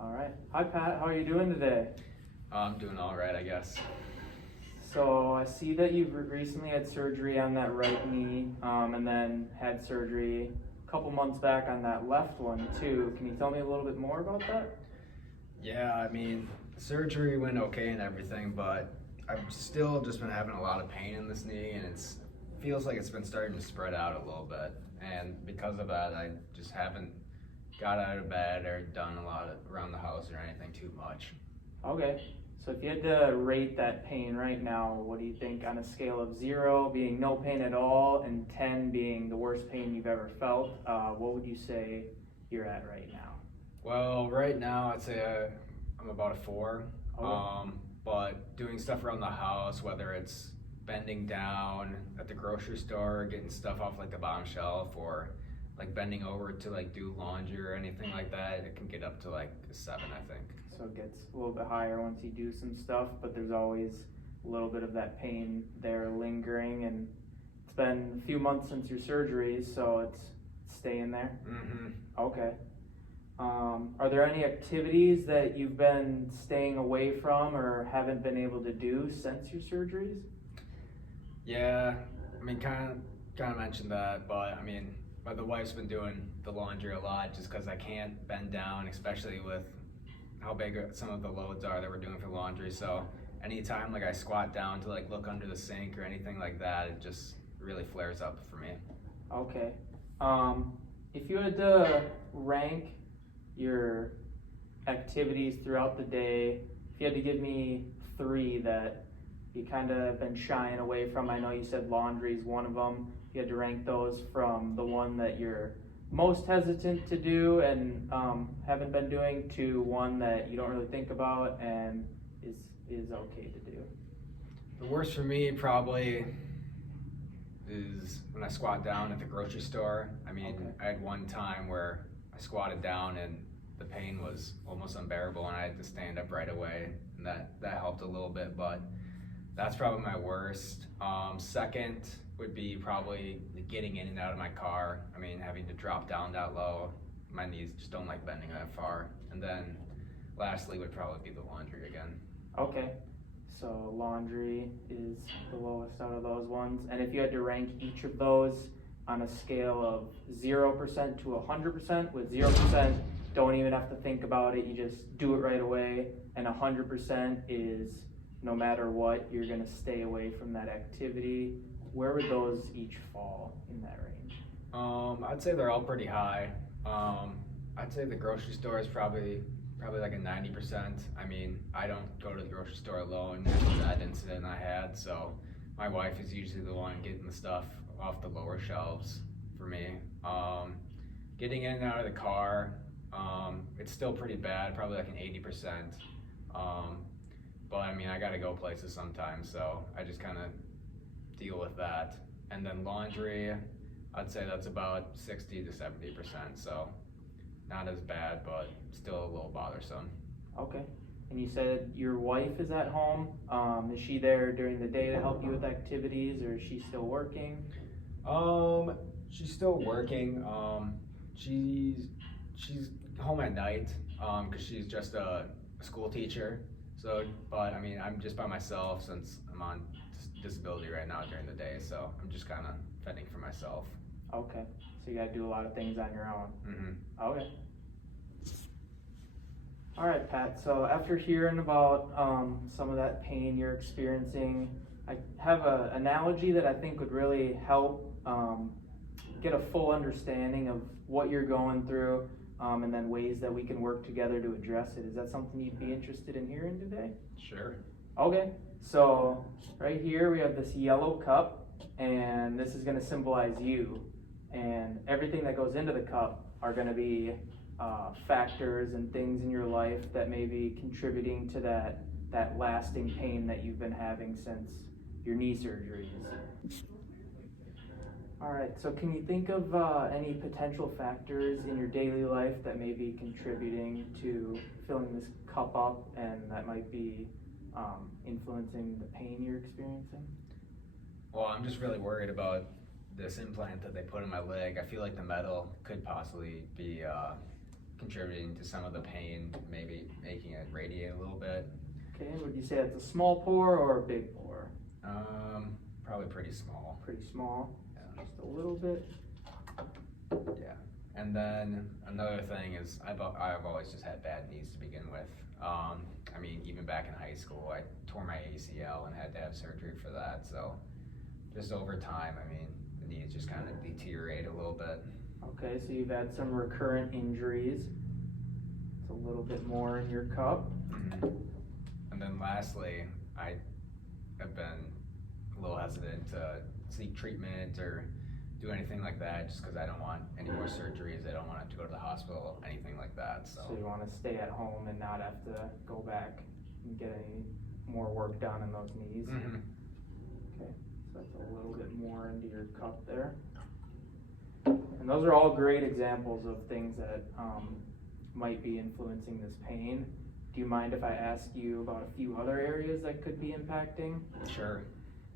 All right. Hi, Pat. How are you doing today? I'm doing all right, I guess. So I see that you've recently had surgery on that right knee, and then had surgery a couple months back on that left one too. Can you tell me a little bit more about that? Yeah, surgery went okay and everything, but I've still just been having a lot of pain in this knee, and it feels like it's been starting to spread out a little bit. And because of that, I just haven't got out of bed or done a lot around the house or anything too much. Okay. So if you had to rate that pain right now, what do you think on a scale of 0 being no pain at all and 10 being the worst pain you've ever felt? What would you say you're at right now? Well, right now I'd say I'm about a 4. Okay. But doing stuff around the house, whether it's bending down at the grocery store, getting stuff off like the bottom shelf, or like bending over to like do laundry or anything like that, it can get up to like a 7, I think. So it gets a little bit higher once you do some stuff, but there's always a little bit of that pain there lingering, and it's been a few months since your surgery, so it's staying there. Mm-hmm. Okay. Are there any activities that you've been staying away from or haven't been able to do since your surgeries? Yeah, kind of mentioned that, but the wife's been doing the laundry a lot just because I can't bend down, especially with how big some of the loads are that we're doing for laundry. So anytime like I squat down to like look under the sink or anything like that, it just really flares up for me. Okay. If you had to rank your activities throughout the day, if you had to give me 3 that you kind of been shying away from, I know you said laundry is one of them. If you had to rank those from the one that you're most hesitant to do and haven't been doing to one that you don't really think about and is okay to do. The worst for me probably is when I squat down at the grocery store. Okay. I had one time where I squatted down and the pain was almost unbearable, and I had to stand up right away, and that helped a little bit, but that's probably my worst. Second would be probably getting in and out of my car. Having to drop down that low, my knees just don't like bending that far. And then lastly would probably be the laundry again. Okay, so laundry is the lowest out of those ones. And if you had to rank each of those on a scale of 0% to 100%, with 0% don't even have to think about it, you just do it right away, and 100% is no matter what, you're gonna stay away from that activity, where would those each fall in that range? I'd say they're all pretty high. I'd say the grocery store is probably like a 90%. I don't go to the grocery store alone after that incident I had, so my wife is usually the one getting the stuff off the lower shelves for me. Getting in and out of the car, it's still pretty bad, probably like an 80%. But I gotta go places sometimes, so I just kind of deal with that. And then laundry, I'd say that's about 60 to 70%, so not as bad, but still a little bothersome. Okay, and you said your wife is at home. Is she there during the day to help you with activities, or is she still working? She's still working. She's home at night, because she's just a school teacher. So, but I'm just by myself since I'm on disability right now during the day, so I'm just kind of fending for myself. Okay, so you gotta do a lot of things on your own. Mm-hmm. Okay. All right, Pat, so after hearing about some of that pain you're experiencing, I have an analogy that I think would really help get a full understanding of what you're going through, and then ways that we can work together to address it. Is that something you'd be interested in hearing today? Sure. Okay, so right here we have this yellow cup, and this is going to symbolize you, and everything that goes into the cup are going to be factors and things in your life that may be contributing to that lasting pain that you've been having since your knee surgeries. All right, so can you think of any potential factors in your daily life that may be contributing to filling this cup up and that might be influencing the pain you're experiencing? Well, I'm just really worried about this implant that they put in my leg. I feel like the metal could possibly be contributing to some of the pain, maybe making it radiate a little bit. Okay, would you say that's a small pore or a big pore? Probably pretty small. Pretty small, Yeah. so just a little bit. Yeah. And then another thing is I've always just had bad knees to begin with. I mean, even back in high school, I tore my ACL and had to have surgery for that. So just over time, I mean, the knees just kind of deteriorate a little bit. Okay, so you've had some recurrent injuries. It's a little bit more in your cup. And then lastly, I have been a little hesitant to seek treatment or do anything like that just because I don't want any more surgeries. I don't want to go to the hospital, anything like that. So you want to stay at home and not have to go back and get any more work done in those knees. Okay, so that's a little bit more into your cup there. And those are all great examples of things that might be influencing this pain. Do you mind if I ask you about a few other areas that could be impacting? Sure.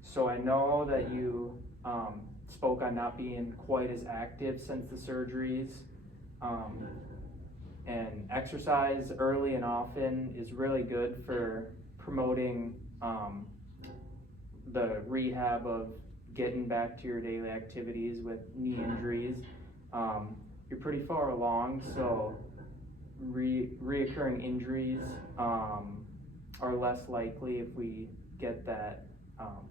So I know that you spoke on not being quite as active since the surgeries. And exercise early and often is really good for promoting the rehab of getting back to your daily activities with knee injuries. You're pretty far along, so reoccurring injuries are less likely if we get that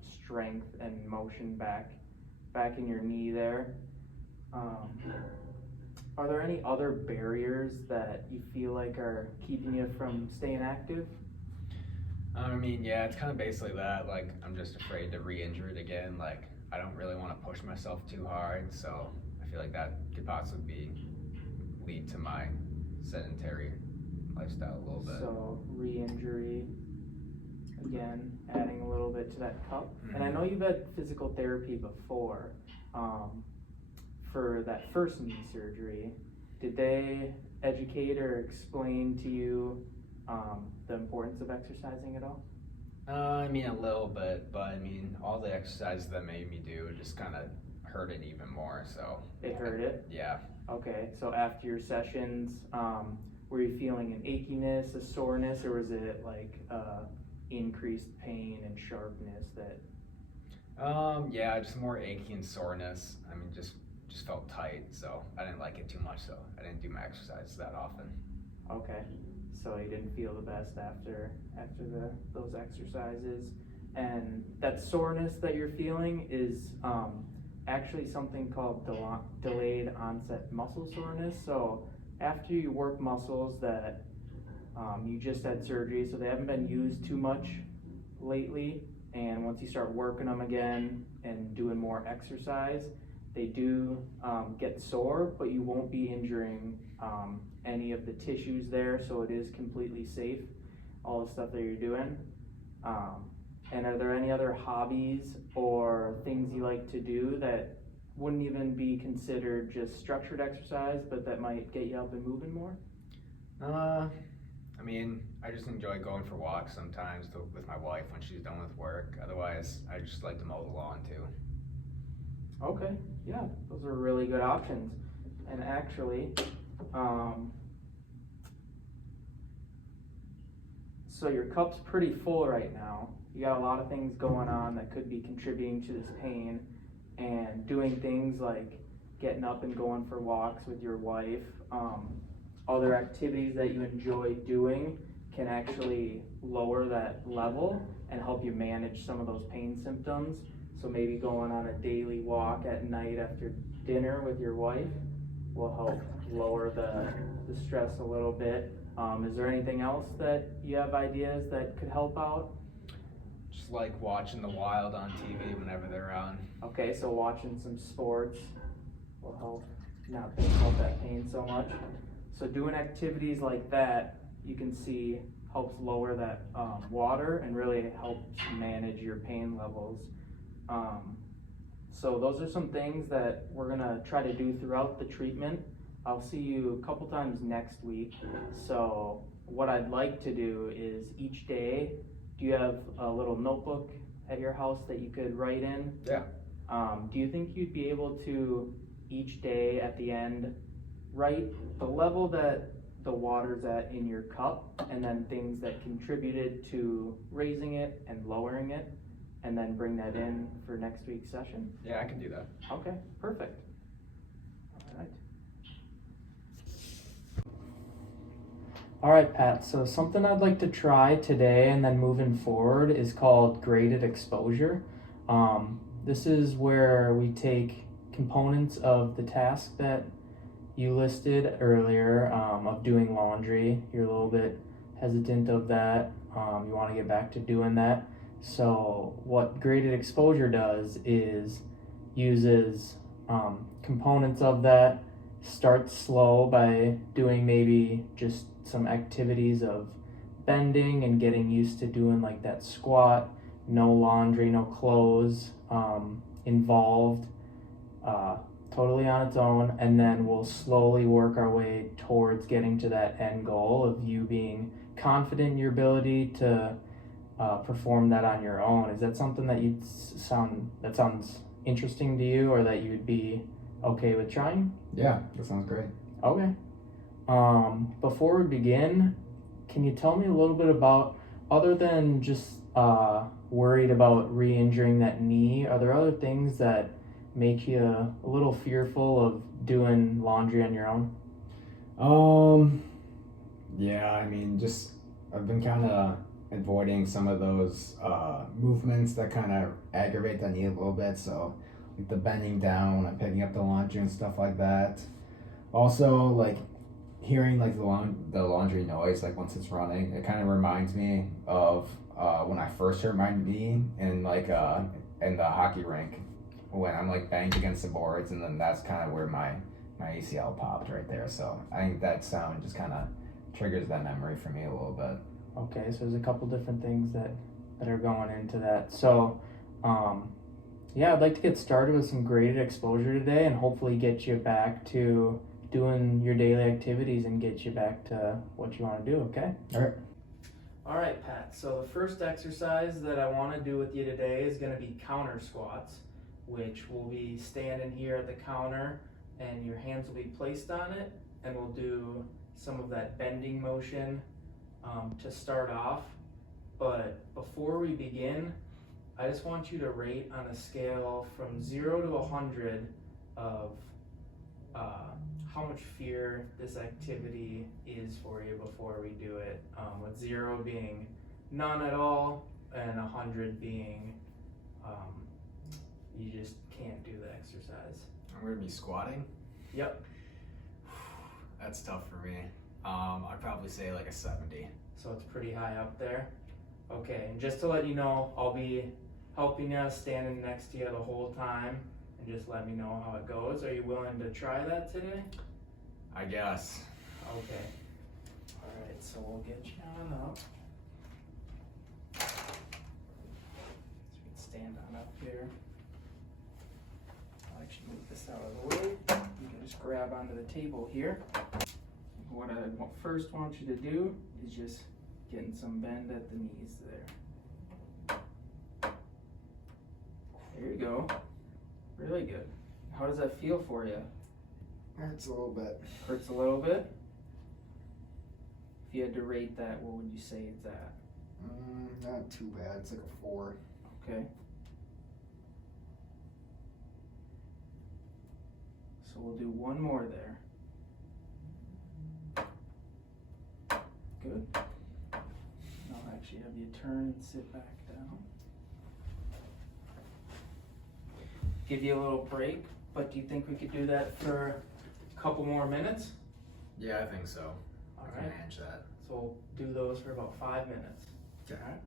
strength and motion back in your knee there. Are there any other barriers that you feel like are keeping you from staying active? I mean, yeah, it's kind of basically that. Like, I'm just afraid to re-injure it again. Like, I don't really want to push myself too hard, so I feel like that could possibly lead to my sedentary lifestyle a little bit. So re-injury, again, adding a little bit to that cup. And I know you've had physical therapy before for that first knee surgery. Did they educate or explain to you the importance of exercising at all? I mean, a little bit, but I mean, all the exercises that made me do just kind of hurt it even more, so. It hurt it? Yeah. Okay, so after your sessions, were you feeling an achiness, a soreness, or was it like increased pain and sharpness that? Yeah, just more achy and soreness. I mean, just felt tight, so I didn't like it too much, so I didn't do my exercise that often. Okay, so you didn't feel the best after those exercises, and that soreness that you're feeling is actually something called delayed onset muscle soreness. So after you work muscles that you just had surgery, so they haven't been used too much lately, and once you start working them again and doing more exercise, they do get sore, but you won't be injuring any of the tissues there, so it is completely safe, all the stuff that you're doing. And are there any other hobbies or things you like to do that wouldn't even be considered just structured exercise, but that might get you up and moving more? I mean, I just enjoy going for walks sometimes with my wife when she's done with work. Otherwise, I just like to mow the lawn too. Okay, yeah, those are really good options. And actually, so your cup's pretty full right now. You got a lot of things going on that could be contributing to this pain, and doing things like getting up and going for walks with your wife, other activities that you enjoy doing can actually lower that level and help you manage some of those pain symptoms. So maybe going on a daily walk at night after dinner with your wife will help lower the stress a little bit. Is there anything else that you have ideas that could help out? Just like watching the Wild on TV whenever they're on. Okay, so watching some sports will help not help that pain so much. So doing activities like that, you can see helps lower that water and really helps manage your pain levels. So those are some things that we're gonna try to do throughout the treatment. I'll see you a couple times next week. So what I'd like to do is each day, do you have a little notebook at your house that you could write in? Yeah. Do you think you'd be able to each day at the end write the level that the water's at in your cup, and then things that contributed to raising it and lowering it, and then bring that in for next week's session? Yeah, I can do that. Okay, perfect. All right. All right, Pat, so something I'd like to try today and then moving forward is called graded exposure. This is where we take components of the task that you listed earlier, of doing laundry. You're a little bit hesitant of that. You want to get back to doing that. So what graded exposure does is uses components of that, starts slow by doing maybe just some activities of bending and getting used to doing like that squat, no laundry, no clothes involved, totally on its own, and then we'll slowly work our way towards getting to that end goal of you being confident in your ability to perform that on your own. Is that something that sounds interesting to you, or that you'd be okay with trying? Yeah, that sounds great. Okay. Before we begin, can you tell me a little bit about, other than just worried about re-injuring that knee, are there other things that make you a little fearful of doing laundry on your own? Yeah, I mean, I've been kind of avoiding some of those movements that kind of aggravate the knee a little bit. So, like the bending down when I'm picking up the laundry and stuff like that. Also, like hearing like the laundry noise, like once it's running, it kind of reminds me of when I first hurt my knee in in the hockey rink, when I'm like banged against the boards, and then that's kind of where my ACL popped right there. So I think that sound just kind of triggers that memory for me a little bit. Okay, so there's a couple different things that are going into that. So, yeah, I'd like to get started with some graded exposure today, and hopefully get you back to doing your daily activities and get you back to what you want to do, okay? All right. All right, Pat. So the first exercise that I want to do with you today is going to be counter squats, which will be standing here at the counter, and your hands will be placed on it, and we'll do some of that bending motion to start off. But before we begin, I just want you to rate on a scale from 0 to 100 of how much fear this activity is for you before we do it, with 0 being none at all and 100 being you just can't do the exercise. I'm gonna be squatting. Yep. That's tough for me. I'd probably say like a 70. So it's pretty high up there. Okay, and just to let you know, I'll be helping you, standing next to you the whole time, and just let me know how it goes. Are you willing to try that today? I guess. Okay. All right, so we'll get you on up. So we can stand on up here. I'll actually move this out of the way. You can just grab onto the table here. What I first want you to do is just getting some bend at the knees there. There you go. Really good. How does that feel for you? Hurts a little bit. Hurts a little bit? If you had to rate that, what would you say it's at? Not too bad. It's like a 4. Okay. So we'll do one more there. Good. I'll actually have you turn and sit back down. Give you a little break, but do you think we could do that for a couple more minutes? Yeah, I think so. All I can right. manage that. So we'll do those for about 5 minutes. Okay. All right.